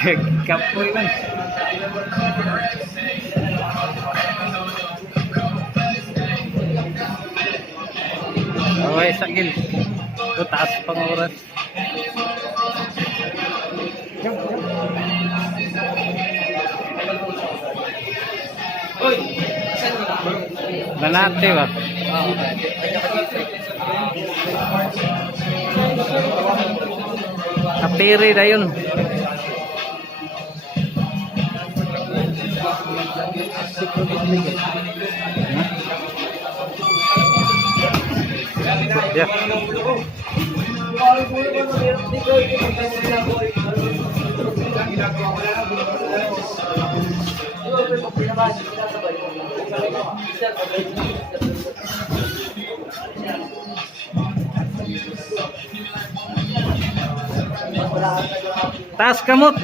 Check up po yun. Okay, sakil. Ito, taas pang oras. Nanate ba? Apiri na yun. Yeah. Tas kamot.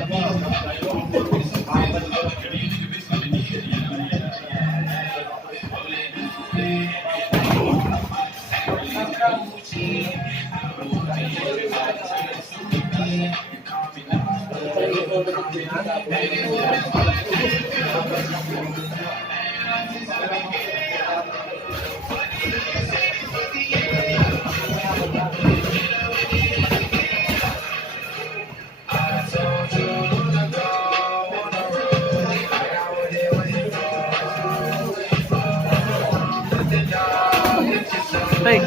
Hey.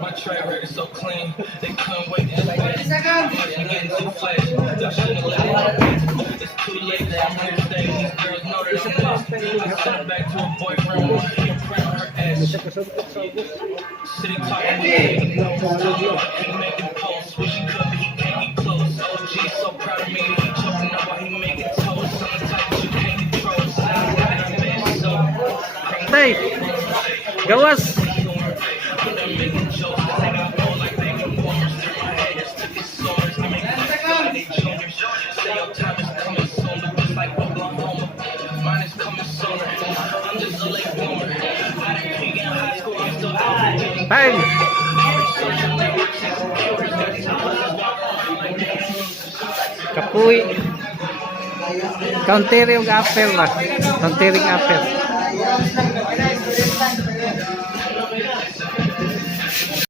My track record so clean, they couldn't wait to I'm getting too flashy. I shouldn't have let it. It's too late to understand. These girls know that I'm nasty. I sent her back to her boyfriend, wanted to impress her ass. City talking with me. He making posts, wish he could, but he can't get close. OG so proud of me, he choking up while he making toast. I'm the type that you can't control. So I'm bad, so Hey, gawas. Bang! Kapuy. Counter yung upper ba? Countering upper.